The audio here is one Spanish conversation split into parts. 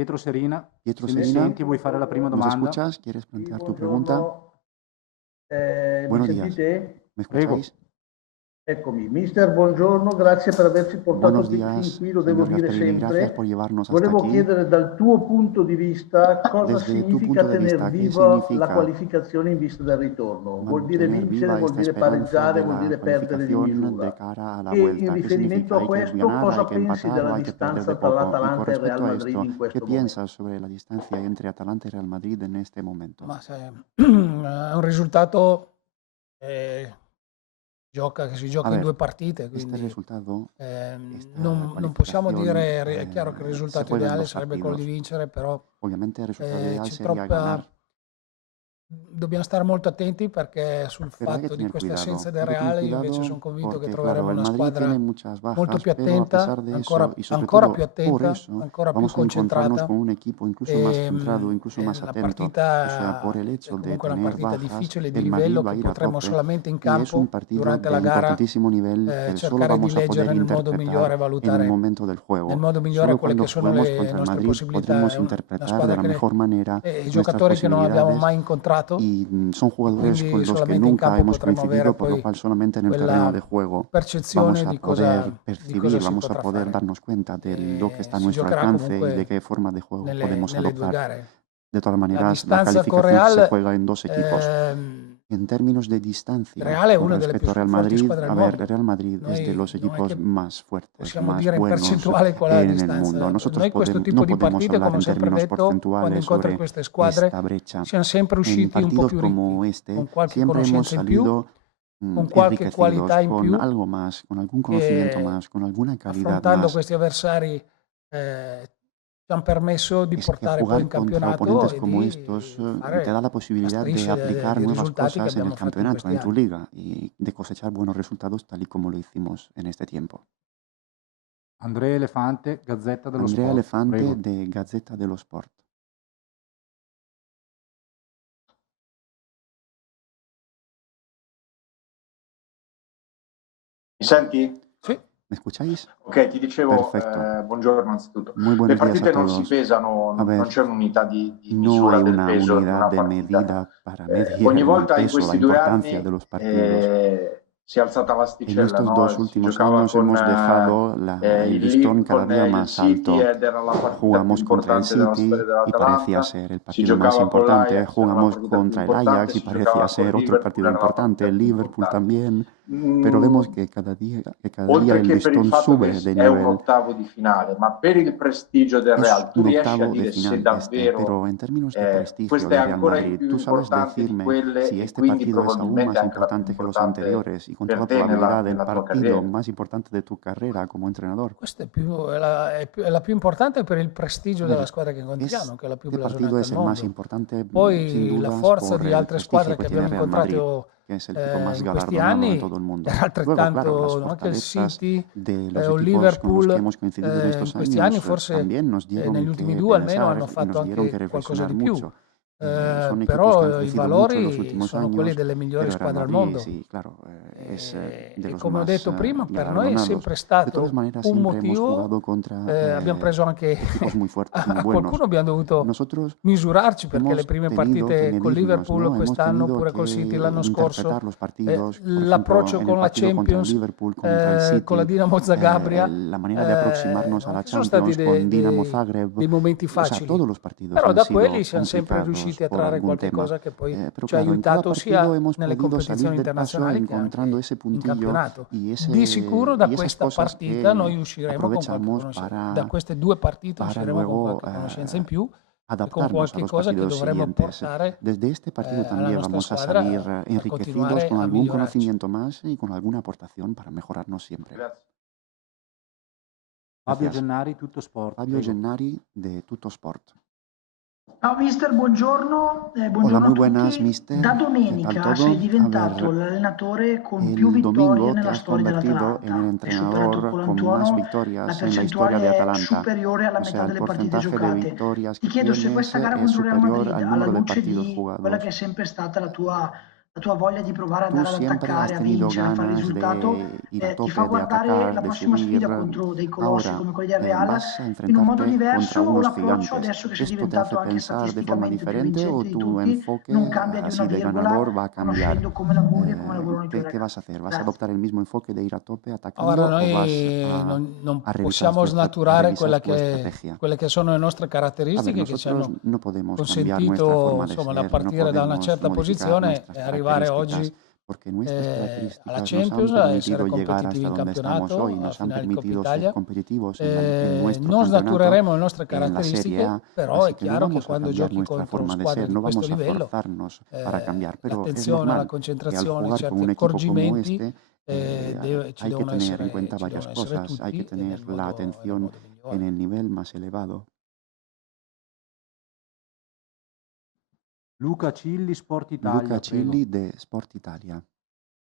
Pietro Serina, Pietro se mi Serina, senti, vuoi fare la prima ¿nos domanda? escuchas? ¿Quieres Sì, plantear tu pregunta? buongiorno. Mi Buenos días. sentite? ¿Me Prego. escucháis? Eccomi. Mister, buongiorno, grazie per averci portato Buenos fin días, qui, lo devo señor dire Gasperini. Gracias por sempre. llevarnos hasta Volevo aquí. chiedere dal tuo punto di vista cosa Desde tu significa punto de tener vista, ¿qué viva la significa qualificazione in vista del ritorno? Vuol dire mantener vincere, viva vuol esta dire esperanza pareggiare, de vuol la dire perdere di cualificación de misura. cara a la E in vuelta? ¿Qué riferimento significa? a ¿Hay que questo, ganar, hay cosa que pensi empatar della o hay que perder distanza de tra poco? Y con l'Atalanta e il Real respecto a Madrid esto, in ¿qué questo momento? piensas sobre la distancia entre Atalanta y Real Madrid en este momento? Ma se è un risultato che si A gioca in ver, due partite, este quindi resultado, esta non possiamo cualificación, dire, è chiaro che il se risultato juega en ideale dos sarebbe quello di partidos. vincere, però Obviamente el resultado ideal c'è sería ganar, dobbiamo stare molto attenti perché sul pero hay que fatto di tener queste cuidado. assenze del Hay que tener Reale io invece cuidado sono convinto che porque, troveremo claro, el una Madrid tiene squadra muchas molto bajas, più pero a pesar attenta, de eso, y sobre ancora più todo por attenta, eso, ancora più vamos a encontrarnos concentrata. con un equipo incluso más centrado, incluso más La atento. O sea, por partita el è hecho de comunque una tener partita bajas, difficile di el Madrid livello va a che ir a potremo tope solamente in y es un campo partido durante de la gara importantísimo nivel que solo cercare di vamos a poder leggere nel modo migliore, interpretar en el valutare momento del nel juego. modo migliore Solo quelle cuando che sono juguemos le contra el nostre Madrid possibilità. È podremos una interpretar de squadra la che mejor manera i nuestras giocatori che non abbiamo posibilidades mai incontrato y son e jugadores con quindi los que solamente in nunca campo hemos potremo avere coincidido, por lo poi cual solamente en el terreno quella de juego vamos percezione a di poder cosa percibir, si vamos a potrà poder fare. darnos cuenta de lo que está a Si nuestro giocherà alcance y de comunque qué forma de juego podemos nelle due adoptar. gare. De todas La maneras, la distanza con calificación se Real, juega en dos equipos. En términos de distancia Real è con una delle più respecto a Real forti Madrid, squadre a al ver, mondo. Real Madrid es de Noi los non è equipos che más fuertes, possiamo más dire in buenos percentuale qual è la en el distanza. mundo. Nosotros Noi questo tipo no di podemos partite, hablar come ho en sempre términos detto, quando porcentuales incontri sobre queste squadre, esta brecha. siamo sempre En usciti un po' partidos più ricchi, como este, con qualche siempre hemos conoscenza in più, salido con qualche enriquecidos qualità in con più, algo más, con algún conocimiento che más, con alguna calidad affrontando más. questi avversari ci hanno permesso di Es que portare poi in jugar contra campionato oponentes e como estos di te da fare la la posibilidad de striscia aplicar di nuevas risultati che cosas en el abbiamo fatto in campeonato, questi en tu anni. liga, y de cosechar buenos resultados tal y como lo hicimos en este tiempo. Andrea Elefante, Gazzetta dello Andrea Sport. Elefante Prego. de Gazzetta dello Sport. Mi senti? Sì. ¿Me escucháis? Ok, ti dicevo, Perfecto. buongiorno anzitutto. Muy Le buenos días a partite non si todos. pesano, A ver, non c'è un'unità di no misura hay del una peso di unidad una de partita. medida para medir Ogni el volta in peso, la questi 2 importancia anni de los partidos. si è alzata En l'asticella, estos no? dos Si últimos giocava años con hemos dejado el listón cada con día il más City alto. ed era la partita più Jugamos contra el importante della storia City y parecía dell'Atalanta. ser el Si partido más giocava con importante. l'Ajax era la Jugamos partita più contra el importante, Ajax y si parecía giocava ser con otro Liverpool partido era la importante. partita El più Liverpool importante. también. Pero vemos que cada día Oltre el che per il listón fatto che sube de è un nivel. ottavo di finale, ma per il prestigio del Es Real, tu un riesci a octavo de dire se final este, pero davvero en términos de prestigio questa è del Real ancora in Madrid, più ¿tú sabes importante di decirme quelle si e este quindi partido es aún probabilmente más anche la più importante que los importante anteriores y con per toda te probabilidad el nella tua partido carriera? más importante de tu carrera como entrenador? Questa è la più importante per il prestigio A della ver, squadra che incontriamo, che è la più este partido blasonata al es el más mondo. importante, sin Poi la dudas, forza por di el altre prestigio squadre que che tiene abbiamo Real Madrid, incontrato que es el equipo más in questi galardonado de anni todo el mundo. era Luego, claro, las altrettanto, no? Che il fortalezas City de los o il equipos con los que Liverpool hemos coincidido en estos in questi anni años forse también nos dieron negli ultimi que 2 almeno pensar hanno y fatto nos dieron que anche qualcosa reflexionar di più. mucho. Son equipos que han Però i crecido mucho en los valori últimos sono quelli años, delle migliori pero el Real squadre al Madrid, mondo. sí, claro, es de E los come ho más detto prima, per noi è galardonados. sempre De todas stato maneras, un siempre hemos motivo. jugado contra Abbiamo preso anche equipos muy fuertes, muy a buenos. qualcuno abbiamo dovuto Nosotros misurarci perché le hemos prime tenido que partite con medirnos, Liverpool ¿no? Hemos quest'anno, tenido pure que col City l'anno interpretar scorso, los partidos, por ejemplo, l'approccio en con el la partido contra el Champions, Liverpool, contra el con la City, Dinamo Zagabria, la manera de aproximarnos a non la che sono stati Champions con Dinamo Zagreb, dei momenti o sea, facili, todos los partidos però han da sido quelli siamo sempre complicados riusciti a por trarre algún qualche tema. cosa che poi Pero ci ha claro, en cada aiutato sia partido hemos nelle podido salir competizioni del paso internazionali che encontrando anche ese in puntillo campionato. y Di sicuro da esas questa cosas partita noi que usciremo con qualche aprovechamos conoscenza, da queste due partite para usciremo con luego qualche conoscenza in più e con adaptarnos a qualche los cosa che partidos dovremo siguientes. portare Desde este partido alla también nostra vamos a squadra salir per enriquecidos continuare con a algún migliorarci. conocimiento más y con alguna aportación para mejorarnos siempre. Grazie. Fabio Gracias. Gennari, Tutto Sport. Fabio Prego. Gennari de Tutto Sport. Ciao mister, buongiorno, Hola, buongiorno muy a buenas, tutti. mister. Da ¿Qué tal domenica todo? sei A diventato ver, l'allenatore con più el vittorie domingo te nella has storia convertido en el dell'Atalanta. Hai superato entrenador con más Colantuono, la victorias en la historia de percentuale è Atalanta. superiore alla O sea, metà el delle partite porcentaje de giocate. victorias Ti que chiedo se tienes questa gara es contro il Real superior Madrid, al alla número de luce partidos di quella che jugados. è sempre stata la tua la tua voglia di provare ad Tú andare ad siempre has attaccare, a tenido vincere, a fare ganas risultato, de ir a ti fa tope, de guardare atacar, la de prossima subir. sfida contro dei colossi Ahora come quelli del Real vas a in un modo enfrentarte contra diverso, o unos l'approccio gigantes. adesso che sei ¿Esto te hace diventato anche pensar de forma statisticamente più diferente o vincente di tu tutti, enfoque non cambia di una así de ganador va virgola, a cambiar? conoscendo come lavori e come lavorano i tuoi ¿Qué vas a ragazzi. hacer? ¿Vas a Grazie. adoptar el mismo enfoque de ir a tope Guarda, atacando o vas noi non a revisar possiamo snaturare tu estrategia? quelle che sono le nostre A ver, caratteristiche che ci nosotros hanno no podemos cambiar nuestra consentito, forma de insomma, da ser, no partire da una podemos certa modificar posizione nuestras e arrivare características, oggi porque nuestras alla características nos Champions, han a essere permitido llegar competitivi hasta in donde estamos hoy, campionato, a nos han finale di Coppa permitido ser Italia. competitivos en nuestro Non campeonato, snatureremo le nostre en la Serie A, caratteristiche, però è así que no chiaro che vamos a quando cambiar giochi nuestra contro forma de squadre ser, di no questo vamos a livello, forzarnos para cambiar, pero es l'attenzione, la normal que al concentrazione, jugar con certi un equipo como accorgimenti este ci hay que devono tener en essere, cuenta ci varias devono essere cosas, hay que tutti e nel tener la modo atención migliore. en el nivel más elevado. Luca Cilli, Sport Luca Italia, prego. Cilli de Sport Italia.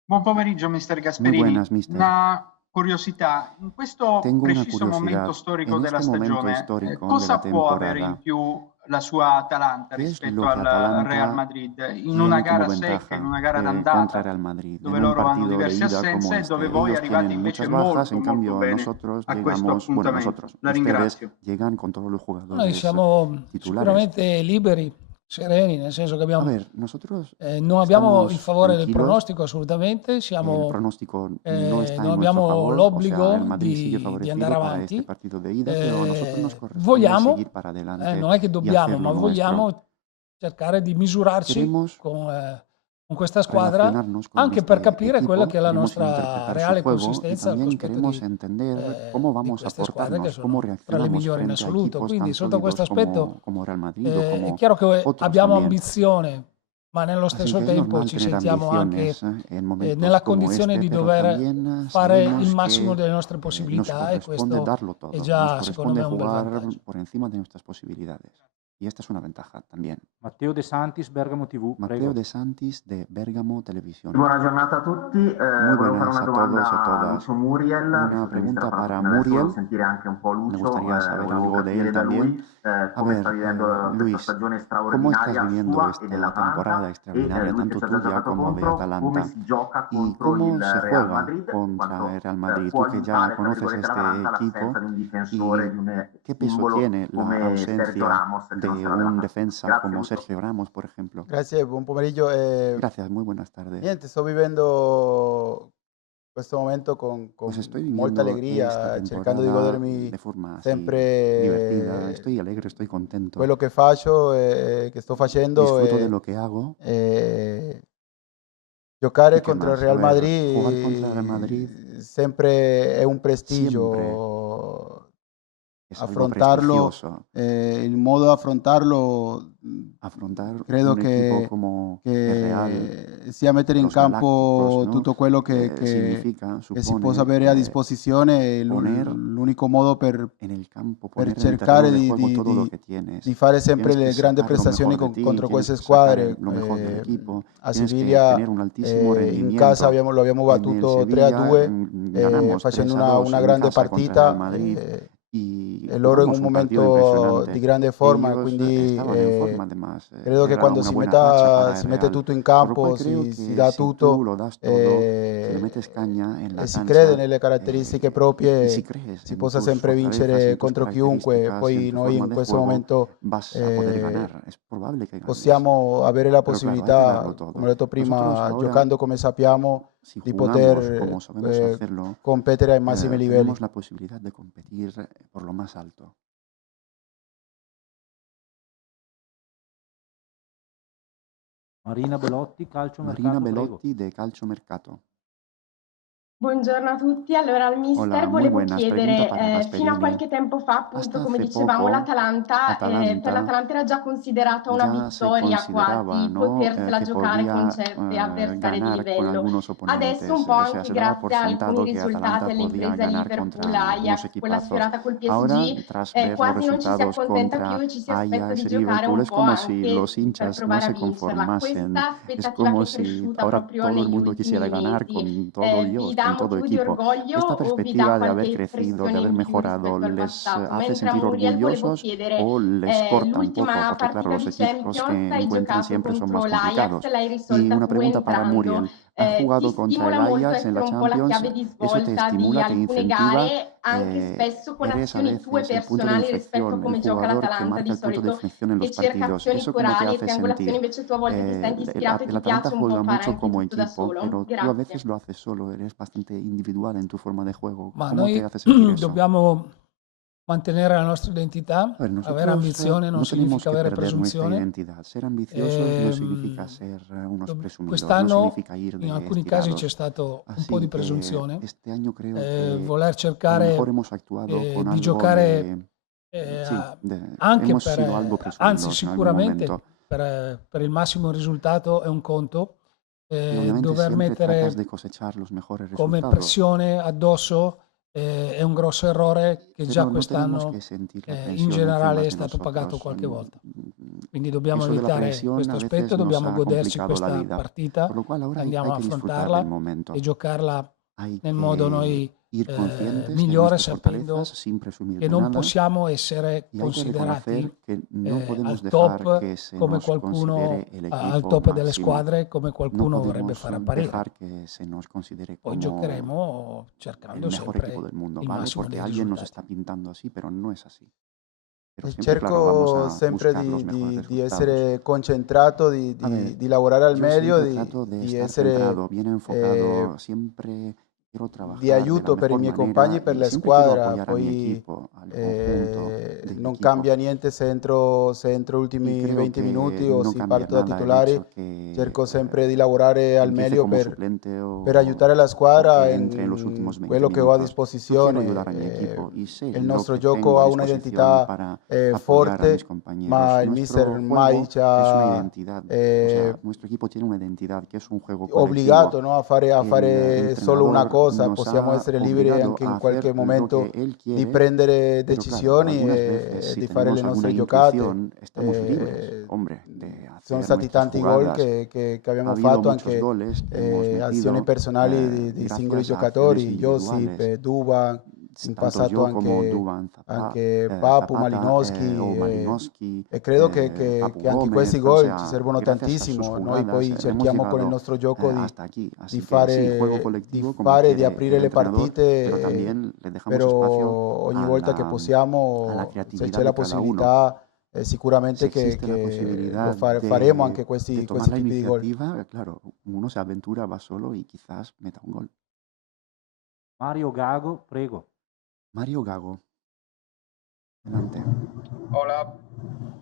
Buon pomeriggio, mister Muy Gasperini. buenas, mister. Una curiosità, in questo Tengo una preciso momento curiosidad. storico En della este momento stagione, histórico de la cosa può avere in temporada, più la sua Atalanta ¿qué es rispetto lo que al Real Atalanta Madrid? In tiene una como gara secca, in ventaja una gara contra d'andata, Real Madrid? dove En un loro hanno partido de diverse ida como assenze, este, dove voi ellos arrivate tienen invece muchas bajas, molto, en molto cambio bene nosotros a questo llegamos, bueno, appuntamento. nosotros, La ustedes ringrazio. llegan con todos los Noi jugadores siamo titulares. sicuramente liberi, sereni, nel senso che A abbiamo, ver, nosotros non abbiamo il estamos favore del tranquilos, pronostico assolutamente, el siamo, pronóstico no está non en nuestro abbiamo favor, o sea, el l'obbligo Madrid sigue di andare favorecido para este avanti. partido de ida, pero a nosotros nos corresponde Vogliamo, seguir para adelante non è che y dobbiamo, hacer ma lo nuestro. vogliamo cercare di misurarci Queremos con questa squadra, relacionarnos con anche per este capire equipo, quella che è la queremos nostra interpretar su reale juego y consistenza al también cospetto queremos di entender cómo vamos a queste squadre che portarnos, cómo sono tra le reaccionamos migliori in frente a assoluto. equipos Quindi tan sotto questo sólidos aspetto como Real Madrid o è como chiaro che otros abbiamo también. ambizione, ma nello Así stesso que es tempo normal ci tener sentiamo anche ambiciones en momentos nella como condizione este, di pero dover también fare il sabemos massimo que delle nostre nos possibilità e corresponde questo darlo è todo, nos già secondo corresponde me un bel jugar vantaggio. por encima de nuestras posibilidades. Y esta es una ventaja también. Matteo De Santis, Bergamo TV, Matteo prego. De Santis de Bergamo Televisión. Buona giornata a tutti. Muy Volevo fare buenas una a todos y domanda a a todas. Lucio Muriel, Una visto che mi pregunta sarà para fatto adesso Muriel. sentire anche un po' Me Lucio, gustaría saber volevo algo de capire él da también. lui A come ver, sta vivendo questa Luis, stagione ¿cómo estás straordinaria viviendo sua e esta dell'Atalanta temporada e extraordinaria, lui che tanto ci ha già tuya giocato como de contro, come Atalanta? si gioca ¿Y contro cómo il se Real juega Madrid, contra quanto el Real Madrid? può Tú que ya aiutare, tra conoces virgolette, este l'Atalanta equipo, l'assenza di un ¿y difensore, di un qué peso simbolo tiene la come Sergio ausencia Ramos che de non sarà un della partita. defensa Grazie como Lucio. Sergio Ramos, por ejemplo? Grazie, buon pomeriggio. Gracias, muy buenas tardes. Niente, sto vivendo questo momento con Pues estoy molta viviendo esta allegria, cercando di temporada godermi de forma así divertida. sempre Estoy alegre, estoy contento. quello che faccio e che sto facendo Disfruto de e lo que hago. giocare ¿Y qué contro il más? A Real ver, jugar contra el Real Madrid Madrid sempre è un siempre prestigio. es algo Affrontarlo, prestigioso. il modo di affrontarlo, Afrontar credo un equipo che, como el Real, che sia mettere in los campo Galácticos, ¿no? tutto quello che Significa, si supone possa avere a disposizione. poner L'unico modo per en el campo, per poner en el cercare terreno de di, juego di- todo lo di- que tienes. di fare sempre Tienes le que grandi sacar lo prestazioni mejor de ti, contro tienes queste que sacar squadre. lo mejor del equipo, A tienes que Siviglia tener un altísimo in rendimiento. casa lo abbiamo En el battuto Sevilla 3-2, ganamos facendo 3-2 una en grande casa contra el Real partita. Madrid y E loro in jugamos un un partido momento impresionante. di grande forma, Ellos quindi estaban en forma además. credo che Era quando una si buena racha para el si mette Real. tutto in Por lo campo, cual creo si que dà si tú tutto lo das todo, si le metes caña en la e si cancha, crede nelle caratteristiche y proprie, si crees si en possa tus sempre fortalezas, vincere en tus contro chiunque. características, Poi en tu noi forma in de questo juego, momento vas a poder ganar. Es probable que ganes. possiamo avere la Pero claro, hay que possibilità, darlo todo. come ho detto prima, Nosotros ahora, giocando come sappiamo, si di jugamos poter como sabemos hacerlo, competere ai massimi livelli. tenemos la posibilidad de competir por lo más alto. Marina Belotti, Marina Calciomercato, prego. Belotti de Calciomercato. Buongiorno a tutti. Allora, al mister Hola, muy volevo buenas. Pregunta chiedere, para fino a Gasperini. qualche tempo fa, appunto, Hasta come hace dicevamo, poco, l'Atalanta, per Atalanta l'Atalanta era già considerata una ya se vittoria consideraba, quasi ¿no? potersela que giocare con podía certi avversari di ganar con livello. algunos oponentes. Adesso un po' O sea, anche se daba por grazie a sentado alcuni que risultati, Atalanta podía all'impresa ganar Liverpool, contra algunos Ajax, quella equipazos. sfiorata col Ahora, PSG, tras ver los quasi non ci si resultados accontenta più contra e ci si aspetta Ajax di y giocare Liverpool, un es po' como si anche los per hinchas no provare a se vincerla. conformasen. Questa Es aspettativa como che è si cresciuta ahora proprio todo el negli mundo ultimi quisiera ganar mesi, con todo Dios, vi dà un todo motivo di equipo. orgoglio ¿Esta o vi dà perspectiva de qualche haber crecido, de impressione haber in più mejorado, rispetto al les passato? hace Mentre a sentir Muriel volevo orgullosos chiedere, o les corta un poco? l'ultima Porque claro, partita los di equipos Champions que hai encuentran giocato siempre son más contro l'Ajax, complicados. l'hai Y risolta una tu pregunta para entrando. Muriel. Has Ti jugado contra el stimola molto Ajax en essere la un po' la Champions, chiave di eso te svolta di estimula, te alcune incentiva, gare, anche spesso con eres a azioni tue veces el punto de personali rispetto a inflexión, el come gioca jugador que l'Atalanta marca di el punto de solito, inflexión en che los cerca partidos. azioni ¿Eso cómo te corali e hace triangolazioni, sentir? invece tu a volte ti senti ispirato e El ti Atalanta piace un po' juega fare mucho anche como tutto da equipo, solo? pero tú a Grazie. veces lo haces solo, eres bastante individual en tu forma de juego. Ma ¿Cómo te noi hace sentir eso? dobbiamo mantenere la nostra identità, A ver, avere nosotros ambizione non no tenemos significa que avere perder nuestra presunzione. identidad. Ser ambiciosos no significa Ehm, ser unos presumidos, no Quest'anno significa ir in de alcuni casi c'è estirados. stato un po' Así di que presunzione, este año creo que voler a lo mejor cercare hemos actuado con di algo giocare sí, anche hemos sido algo anzi presumidos en algún sicuramente momento. per il massimo risultato è un conto, Y obviamente dover siempre tratas mettere de cosechar los mejores come resultados, pressione addosso è un grosso errore che già pero no tenemos que quest'anno sentir la in presión generale encima è de stato pagato nosotros. qualche volta. Quindi dobbiamo Eso de la evitare presión questo a aspetto, veces nos dobbiamo ha goderci complicado la questa vida, partita, por lo cual ahora andiamo hay a que disfrutar del affrontarla momento. e giocarla Hay nel modo que noi ir conscientes de migliore, nuestras sapendo fortalezas sin presumir che de non nada possiamo essere y hay que considerati reconocer que no podemos al dejar top que se come nos considere qualcuno el al equipo top delle máximo. squadre, come No qualcuno vorrebbe podemos far apparire. dejar que se nos considere Poi como giocheremo el cercando mejor equipo sempre del mundo, il ¿vale? massimo Porque dei alguien nos risultati. está pintando así, pero no es así. Pero E siempre, claro, vamos cerco a sempre buscar los mejores di resultados. essere concentrato, A ver, di lavorare al yo meglio, siempre trato de di estar essere centrado, bien enfocado, siempre quiero di trabajar de la aiuto per i mejor miei compagni manera e per y la siempre quiero squadra. apoyar a mi Poi equipo, al conjunto del non equipo. cambia niente se entro Y ultimi creo 20 que minuti o no si cambia parto da nada el titolare. hecho que Cerco sempre di lavorare al empiece meglio como per suplente aiutare la o squadra que entre en los in últimos 20 quello che ho a minutos. Yo quiero ayudar a mi disposizione. equipo y sé Il lo nostro que gioco tengo a ha una disposición identità para apoyar a mis forte, compañeros. ma il mister Nuestro mai juego ci es una ha identidad, o sea, nuestro equipo tiene una identidad que es un juego colectivo. obbligato, no, a fare El solo una entrenador cosa, nos possiamo ha essere liberi obligado anche a in hacer qualche lo momento que él di quiere, prendere pero claro, decisioni algunas e veces si di fare le tenemos nostre alguna giocate. intuición, estamos libres, hombre, de Sono hacer stati nuestras tanti gol jugadas. che Ha abbiamo habido fatto, muchos anche goles que hemos azioni metido personali di singoli gracias a acciones giocatori, Josip, individuales. Duban, in Tanto passato yo como anche, Duban anche Papu, Zapata Malinowski, o Malinowski, e credo che Papu anche Gómez, questi o gol sea, ci servono gracias a sus tantissimo. Noi jugadas poi hemos cerchiamo con il llegado nostro gioco hasta aquí. Así di que sí, juego fare, colectivo di como fare, di quiere aprire el le entrenador, pero partite, también le dejamos però espacio ogni a volta che la possiamo, se creatividad c'è la de cada uno. possibilità, Si sicuramente existe la che posibilidad faremo anche de questi tomar la tipi di gol. iniciativa, claro, uno se aventura, va solo y quizás meta un gol. Mario Gago, prego. Mario Gago. Adelante. Hola,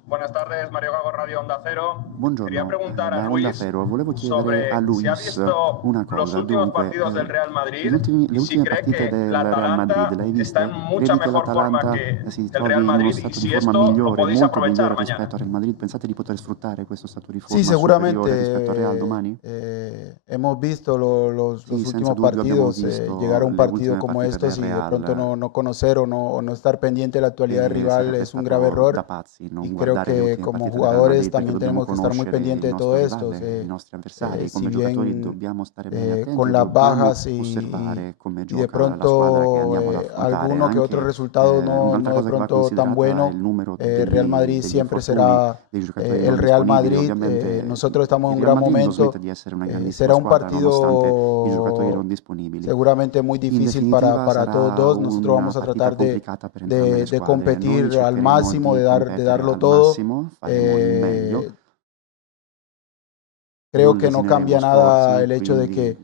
buenas tardes, Mario Gago, Radio Onda Cero. Quería Buongiorno, preguntare a da Onda Luis Cero. Volevo chiedere a sobre si ha Luis visto una los cosa. últimos Dunque, partidos del Real Madrid le y si ultime cree partite que del la Real Madrid le hai Atalanta viste? está en mucha Credi che mejor forma l'Atalanta que si el trovi Real in uno Madrid y stato si di forma esto lo migliore, podéis molto aprovechar migliore rispetto mañana? al Real Madrid? Pensate di poter sfruttare questo stato di forma Sì, superiore rispetto al Real seguramente domani? hemos visto los Sì, senza últimos dubbio abbiamo partidos, visto llegar a un le partido ultime como partite del estos y de pronto Real no conocer o no estar pendiente de la actualidad del e rival sarebbe es un grave stato error. da pazzi non Y creo guardare le que ultime como partite del Real jugadores Madrid, perché también dobbiamo tenemos que estar muy conoscere pendientes il de todo nostro esto. rivale, i nostri avversari, Si come giocatori bien dobbiamo stare bene attenti, con las dobbiamo bajas osservare come y de gioca la squadra che pronto andiamo ad affrontare. alguno que otro Anche resultado un'altra no de cosa che va pronto tan considerata è bueno, il numero Real Madrid degli siempre infortuni, será dei giocatori el non Real disponibili. Madrid. Ovviamente Nosotros estamos en il un Real gran Madrid non smette momento. di essere una grandissima Será un squadra nonostante i giocatori non partido disponibili. seguramente muy In difícil definitiva para todos sarà dos. Nosotros una vamos a partita tratar complicata per entrambe le de squadre. Noi competir al cercheremo máximo, di de competere darlo al todo. massimo, faremo il meglio. Creo Non que no lesineremo cambia nada sforzi, el hecho de que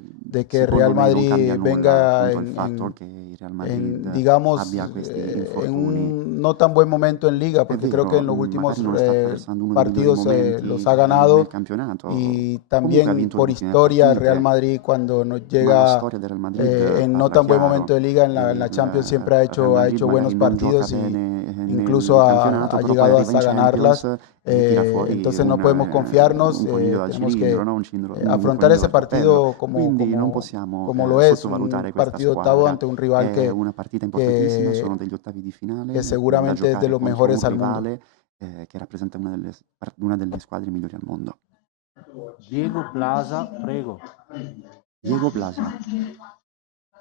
secondo Real me non cambia Madrid nulla venga appunto il fatto che il Real Madrid digamos, abbia questi en infortuni. un no tan buen momento en liga, È porque creo que en vero, los últimos magari non sta attraversando uno dei migliori partidos momenti los ha nel ganado. campionato. Y Comunque ha también vinto por le ultime historia, el Real partite, Madrid cuando nos ma la llega storia del Real Madrid en no parla tan buen chiaro. momento de liga, en la Champions siempre ha Il Real Madrid hecho magari buenos non gioca partidos y bene incluso nel ha campionato, però poi llegado arriva in hasta ganarlas. Champions e tira fuori Entonces no podemos confiarnos, un coniglio dal tenemos cilindro, que no? Un coniglio afrontar dal ese cappello. partido Quindi non possiamo como lo es, un sottovalutare questa partido octavo squadra. ante un rival È una partita importantissima, sono que, degli ottavi di finale, que da seguramente es de giocare los contro mejores un al mundo. rivale che rappresenta una delle squadre migliori al mondo. Diego Plaza, prego. Diego Blasa.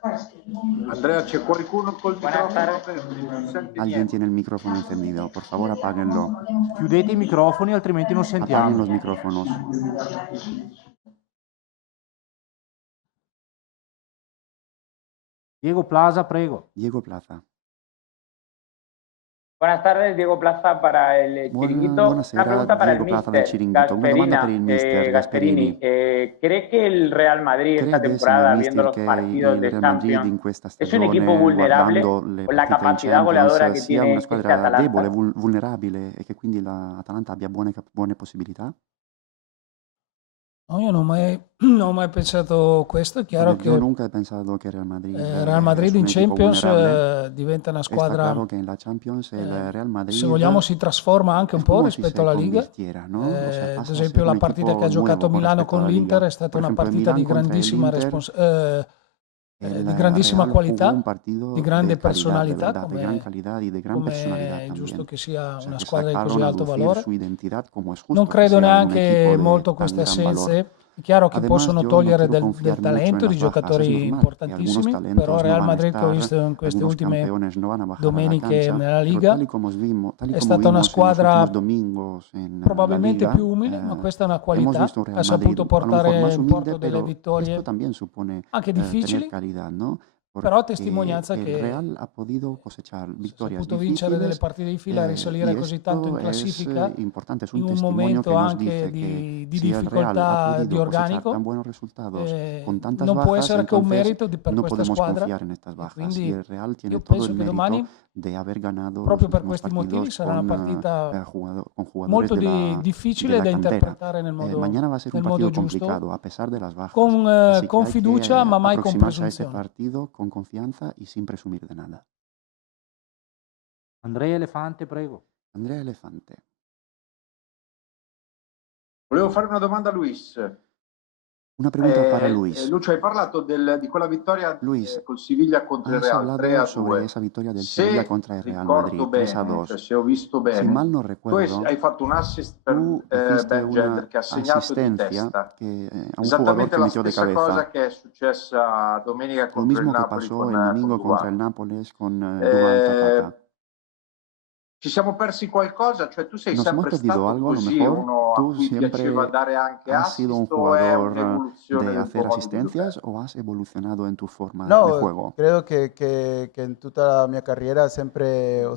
Andrea, c'è qualcuno col microfono aperto? Non senti Alguien niente. tiene el micrófono encendido. Por favor, apáguenlo. Chiudete i microfoni, altrimenti non Apaguen sentiamo. los micrófonos. Diego Plaza, prego. Diego Plaza. Buenas tardes, Diego Plaza para el Chiringuito. Una Buonasera, pregunta para el Diego Plaza del mister Chiringuito. Una domanda per il mister Gasperini. Gasperini. ¿Cree que el Real Madrid esta Crede, temporada, signor viendo los mister, che partidos il de Real Madrid Champions, in questa es un equipo stagione, vulnerable guardando le con la partite in capacidad goleadora Champions, que sia tiene una este squadra Atalanta? debole, vulnerabile e che quindi l'Atalanta abbia buone possibilità? No, io non ho mai pensato questo. È chiaro Yo che nunca he pensado que Real Madrid, Real Madrid es un in equipo Champions vulnerable. diventa una Está squadra, claro que en la Champions el Real Madrid se vogliamo, si trasforma anche un es po' como si rispetto se alla Liga. convirtiera, ¿no? O sea, Ad pasa a esempio ser la un partita equipo che ha giocato a nuevo con Milano respecto a con la l'Inter Liga. è stata Por una ejemplo, el partita di Milan contra el grandissima, Inter, el di grandissima Real qualità, jugó un partido di grande de calidad, de personalità, verdad, de gran calidad y de gran come personalidad è giusto también. che sia O sea, una que squadra di così sacaron a alto lucir valore. su identidad como es justo Non que credo sea un neanche equipo de molto tan queste gran valor. assenze. È chiaro che Además, possono yo no togliere quiero del confiar mucho talento en di las bajas. Es giocatori normal que algunos importantissimi, talentos però no Real van a Madrid che ho estar, visto in queste algunos ultime campeones no van a bajar a la domeniche cancha, nella pero Liga tal y como vimos è en stata una los squadra últimos domingos en la probabilmente Liga, più umile, ma questa è una hemos qualità. visto un Ha Real saputo Madrid a lo mejor portare más in humilde, porto delle pero vittorie esto también supone anche tener difficili, calidad, ¿no? però Porque testimonianza el che Real ha podido cosechar ha victorias saputo vincere delle difíciles partite di fila, risalire y così tanto in esto es classifica importante, es in un un testimonio momento que nos anche dice que di si el Real ha difficoltà di podido cosechar organico, tan buenos resultados con tantas non può bajas, essere che un entonces merito per no questa podemos squadra. confiar en estas E bajas. quindi Y el Real tiene io todo penso el che mérito domani, de haber ganado los proprio per últimos questi motivi, partidos sarà una partita con jugadores molto de la difficile da cantera. interpretare nel Mañana va a ser un modo partido giusto, complicado, a pesar de las bajas. con Así que hay que fiducia, ma mai con aproximarse a ese presunzione. partido con confianza y sin presumir de nada. Andrea Elefante, prego. Andrea Elefante. Volevo fare una domanda a Luis. Una pregunta para Luis. Lucio, hai parlato di quella vittoria Luis, col Siviglia contro il has Real hablado 3-2. sobre esa victoria del Se Sevilla contra el Real ricordo Madrid, bene, 3-2. cioè se ho visto bene, Si mal no tu recuerdo, hai fatto un assist per tú hiciste Ben Yedder una che ha segnato di asistencia testa. que, a un jugador Esattamente que la metió de stessa cabeza. cosa che è successa domenica Lo contro il mismo que Napoli pasó con el domingo Duvan. contra el Nápoles con Duvan Zapata. Ci siamo persi qualcosa? Cioè tu sei Nos hemos sempre perdido stato algo, a lo così, mejor uno a tú cui siempre piaceva dare anche has sido un assist o è jugador un'evoluzione de del tuo hacer modo di asistencias giocare? o has evolucionado en tu forma de No, juego. credo che in tutta la mia carriera ho sempre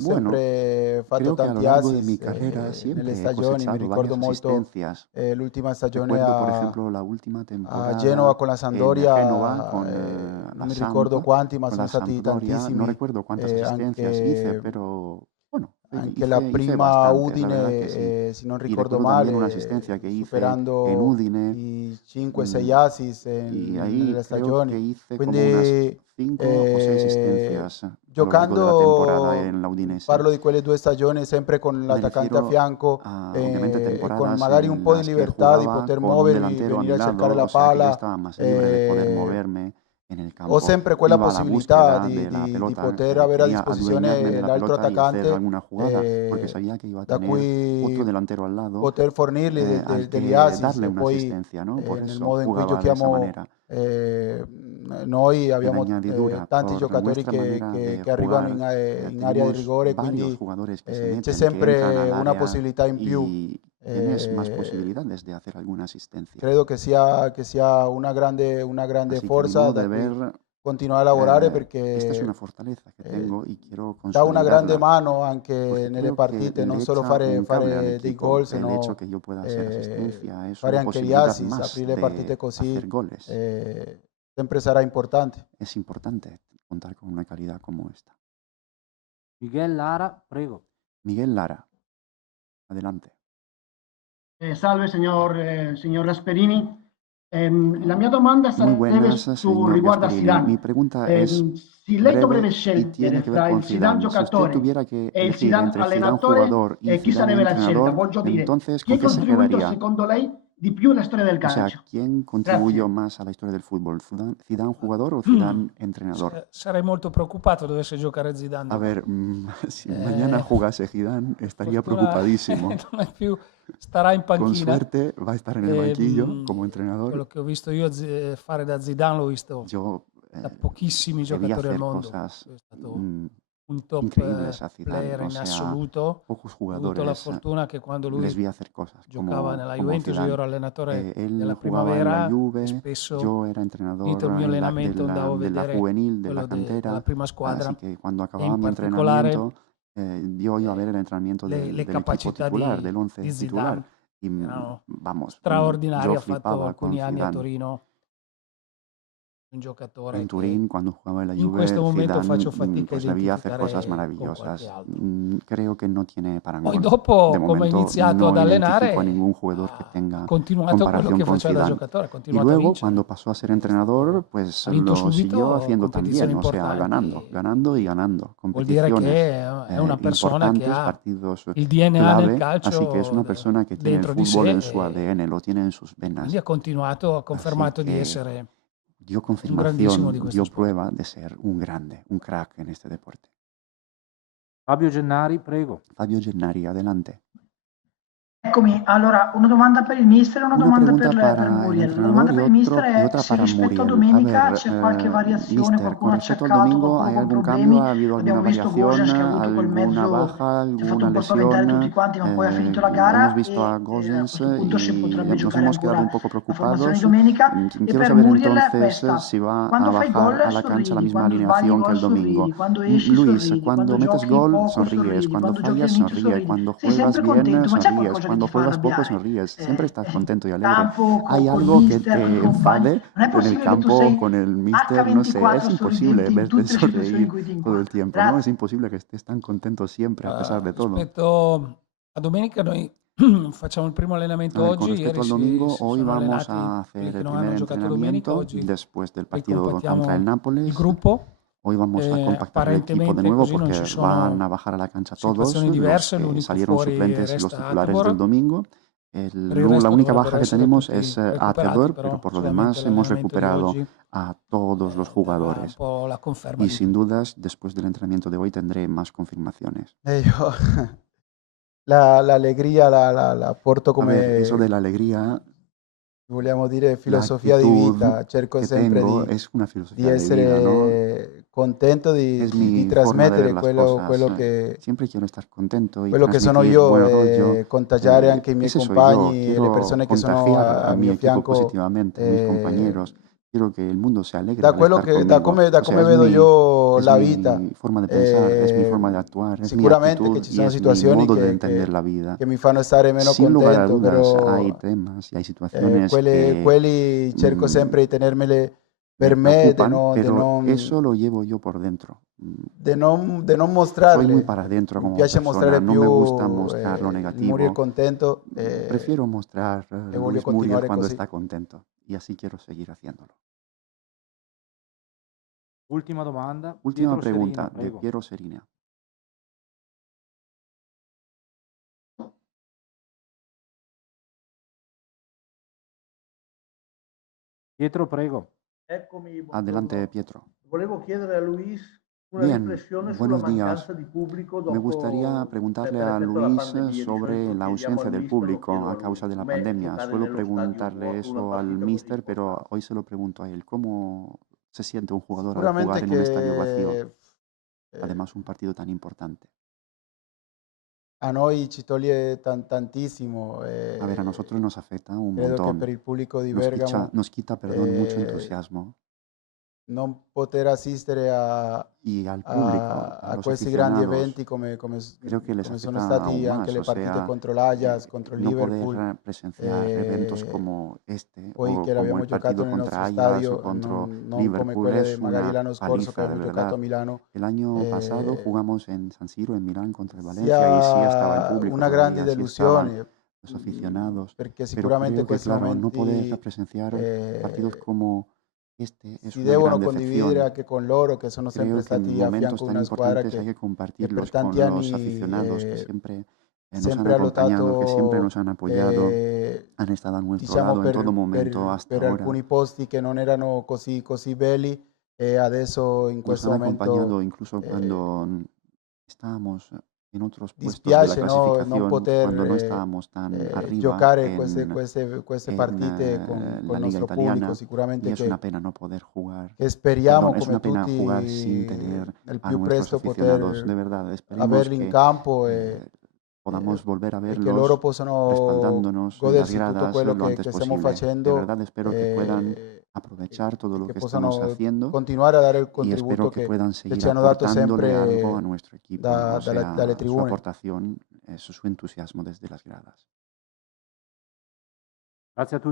fatto Creo que a lo tanti largo de mi assist carrera siempre nelle he stagioni. Mi cosechado ricordo varias molto asistencias. l'ultima stagione Recuerdo, por a ejemplo, la última temporada Genova con la en Sampdoria, Génova con non mi la ricordo Samp, quanti, ma con sono la stati Sampdoria. tantissimi. No recuerdo cuántas asistencias hice, Anche, pero bueno, anche la hice prima bastantes, la verdad que sí. Udine, se non Y ricordo recuerdo también una male, asistencia que hice en superando Udine. i 5-6 assist Y ahí nelle creo que stagioni. hice como unas Quindi 5 o 6 asistencias a lo largo de la temporada en la Udinese. parlo di quelle 2 stagioni sempre con l'attaccante a fianco Ovviamente e con temporadas magari un en po' di las que libertà di jugaba poter con un muovermi, delantero a mi venire a cercare lado, la o sea que yo palla. estaba más libre de poder moverme en el campo. Ho sempre quella Iba a la possibilità búsqueda di, de la di pelota, poter avere a quería disposizione adueñarme de la l'altro pelota y hacer attaccante alguna jugada, porque sabía que iba a da tener otro cui delantero al lado poter fornirgli al degli que assist darle e una poi asistencia, ¿no? Por nel eso modo in cui jugaba de esa giochiamo manera. noi En abbiamo añadidura, tanti por giocatori nuestra manera de che arrivano jugar, in area di tenemos rigore, varios quindi jugadores que se c'è meten, que sempre entran al una área possibilità in più. y tienes más posibilidades de hacer alguna asistencia. Credo che sia una grande Así que forza a mi modo da de cui ver, continuare a lavorare esta es una perché fortaleza que tengo y quiero dà una grande consolidarla. mano anche Porque nelle creo que partite, non le solo echa fare un cable al dei equipo gol, el sino hecho que yo pueda hacer asistencia, es fare una anche gli posibilidad assist, más aprire le partite de così, hacer goles. sempre sarà importante. Es importante contar con una calidad como esta. Miguel Lara, prego. Miguel Lara, adelante. Salve signor Gasperini. La mia domanda Muy sarebbe buenas, señor riguardo a Gasperini. Zidane. Mi pregunta es Se lei dovrebbe breve y tiene scegliere que ver tra con il Zidane Zidane. Si usted giocatore tuviera que e il elegir Zidane entre Zidane allenatore, jugador y chi Zidane sarebbe la scelta? entrenador, Voglio dire, entonces chi ¿con ha qué se contribuito quedaría? secondo lei di più alla storia del O sea, calcio? ¿quién contribuyó más a la historia del fútbol? ¿Zidane jugador o Zidane entrenador? Sarei molto preoccupato dovesse giocare Zidane. A ver, si mañana jugase Zidane estaría preocupadísimo. Non è più, starà in Con panchina. suerte va a estar en el banquillo como entrenador. Quello che ho visto io fare da Zidane l'ho visto Yo da pochissimi debía giocatori al hacer mondo. cosas È stato un top increíbles a Zidane. player O in sea, assoluto. pocos Ho avuto la jugadores fortuna che quando les lui vi hacer cosas giocava nella como Juventus, io Zidane. ero allenatore Él della jugaba en la primavera e Juve, spesso yo era entrenador finito il mio allenamento andavo a de la vedere juvenil, de la quello della cantera. prima squadra Así que cuando e acababa in mi particolare entrenamiento, yo iba a ver el entrenamiento le del equipo capacità titular, del once di titular. Zidane Y erano vamos, straordinarie. yo Ha fatto flipaba con alcuni anni a Zidane. Torino, un giocatore En che Turín, cuando jugaba en la in questo Juve, momento Zidane faccio fatica a pues le vi hacer identificare cosas con qualche maravillosas. altro. Creo que no tiene Poi parangón. De dopo, come ha momento iniziato ad no identifico a allenare, ningún jugador que ha tenga continuato quello comparación che con faceva da Zidane. giocatore, ha Y continuato a luego, vincere. cuando pasó a ser entrenador, pues Ha vinto lo siguió subito haciendo competizioni también, o sea, importanti. ganando y ganando. Vuol dire Competiciones che è una persona che importantes, ha partidos il DNA nel clave, así que es una calcio persona que tiene el dentro di fútbol sé en su e ADN, lo tiene en sus quindi venas. ha continuato, ha Así confermato di que essere dio un grandissimo di confirmación, questo dio sport. prueba de ser un grande, un crack en este deporte. Fabio Gennari, prego. Fabio Gennari, adelante. Eccomi, allora una domanda per il mister e una Una domanda pregunta per para el Muriel. La entrenador domanda y, per il mister y è otra se para rispetto a Muriel. A domenica ver, c'è qualche variazione, mister, qualcuno con ha respecto al acciaccato, domingo, qualcuno ¿hay con algún problemi. cambio? ¿Ha habido alguna Abbiamo visto variación? Gosens che ha avuto quel ¿Alguna mezzo, baja? si è fatto ¿Alguna un po' spaventare tutti lesión? quanti, ma poi ha finito la gara Hemos visto a a Gosens questo punto se potrebbe y nos giocare hemos quedado ancora un poco la formazione di preocupados. domenica. E Quiero per saber Muriel entonces questa, si va a quando fai bajar gol a la cancha la sorridi, misma quando sbagli alineación que gol el domingo. sorridi, quando esci Luis, sorridi, cuando quando metes giochi gol poco sonríes, sorridi, cuando quando giochi fallas all'inizio sonríes, sorridi. cuando Sei juegas sempre bien contento, ma c'è sonríes, qualcosa che cuando ti fa juegas poco arrabbiare? sonríes, siempre estás contento y In alegre. campo, ¿Hay col algo que mister, con i te compagni? enfade Non è en el possibile che tu campo sei con el mister? No sé, H24 es imposible sorridente in verte tutte le situazioni in sonreír cui ti todo el incontri. tiempo, ¿no? Es Grazie. imposible que estés tan contento siempre a pesar de todo. Rispetto a domenica noi facciamo il primo A allenamento ver, con oggi, respecto ieri al domingo, si hoy sono vamos allenati a quelli hacer che el non primer hanno giocato domenica, entrenamiento oggi después del partido contra el ricompattiamo il Nápoles. gruppo. Hoy vamos a compactar el equipo de Apparentemente nuevo così non porque ci van sono a bajar a la cancha todos situazioni los diverse, que l'unico salieron fuori suplentes y los resta titulares del Atebor. domingo. Per il resto La única dovrebbero baja que essere tenemos tutti es recuperati, Atebor, però pero por lo solamente demás hemos l'allenamento di recuperado oggi a todos los dà un jugadores. po' la conferma Y di sin tutto. dudas, después del entrenamiento de hoy tendré más confirmaciones. Io l'allegria la porto A ver, eso de come, la alegría, vogliamo dire, la filosofia di actitud vita. Cerco que sempre tengo di es una di filosofía de vida, ¿no? essere contento di Es di mi forma de ver trasmettere las quello cosas. Siempre quiero estar contento y quello che sono transmitir io buen rollo. e contagiare anche i miei Ese soy yo. compagni e le Quiero persone che sono contagiar a al mi mio equipo fianco. positivamente, a mis compañeros. Quiero que el mundo se alegre Da al quello estar che, da conmigo. come, da O sea, come vedo io es la mi vita, forma de pensar, es mi forma de actuar, es mi sicuramente actitud che ci y sono es mi situazioni modo de entender la vida. che mi fanno stare meno Sin lugar a contento, dudas, però hay temas y hay situaciones quelli cerco sempre di tenermele per me me, preocupan, pero eso lo llevo yo por dentro. di non Soy muy mostrarle. para adentro Mi como piace persona, mostrare no più me gusta mostrar lo il Muriel negativo. contento Prefiero mostrar e voglio Luis Muriel continuare cuando così. está contento y así quiero seguir haciéndolo. Ultima domanda. Última Pietro pregunta Serina, de prego. Piero Serina. Pietro, prego. Eccomi, Adelante, buongiorno. Pietro. Volevo chiedere a Luis una Bien, riflessione sulla buenos días. mancanza di pubblico Me gustaría dopo preguntarle per a effetto della Luis pandemia. Di sobre solito la chiediamo ausencia al del mister, lo público chiedo a a causa de lui. la Com'è pandemia. giocare Suelo nello stadio preguntarle vuoto una eso al partita mister, così pero importante? hoy se lo pregunto a él. ¿Cómo se siente un jugador al Sicuramente jugar en un estadio vacío? che Además, un partido tan importante. a noi ci toglie tantissimo. A ver, a nosotros nos afecta un Credo che per montón. il pubblico di Bergamo Nos quita, perdón, mucho entusiasmo. non poter assistere Y al público, a los questi grandi aficionados, eventi come creo que les sono afecta stati aún anche más. le O partite sea, contro l'Ajax, contro il no Liverpool, poder presenciar eventos como este poi o che como l'abbiamo el giocato partido nel contra nostro Ajax o stadio, contra non come Liverpool quelle es magari una l'anno scorso che paliza, de abbiamo giocato a verdad. Milano. El año pasado Eh, jugamos en San Siro, en Milán, contra el Valencia, y sí estaba el sia público una grande todavía, sí estaban delusione, los aficionados. perché Pero sicuramente creo que, questi claro, no poder momenti presenciar partidos como este es si una devono gran condividere decepción. anche con loro che sono sempre Creo que en stati a momentos fianco di tan una squadra importantes hay que che per compartirlos tanti con los anni aficionados que siempre nos han sempre ha acompañado, que siempre lottato nos han apoyado, han estado a nuestro diciamo lado en todo momento hasta per ahora. alcuni posti che non erano così belli e adesso in Nos questo han momento acompañado incluso cuando estábamos in otros puestos della dispiace, no, non classificazione poter quando noi stavamo tan arriba giocare en, queste en, partite con la il Liga nostro Italiana, pubblico. y Sicuramente es una pena no poder jugar. che speriamo, Es come una pena tutti, jugar sin tener il a più nuestros presto aficionados. De poter verdad, esperemos averli in que campo e podamos volver a che verlos loro possano respaldándonos en las godersi tutto gradas quello lo antes che stiamo posible. De facendo verdad, espero que puedan e aprovechar todo lo che que estamos possano haciendo continuare a dare il y contributo espero que puedan che seguir ci hanno dato aportándole algo a sempre nuestro equipo, o sea, dalle su tribune. aportación, su entusiasmo desde las gradas. Grazie a tutti.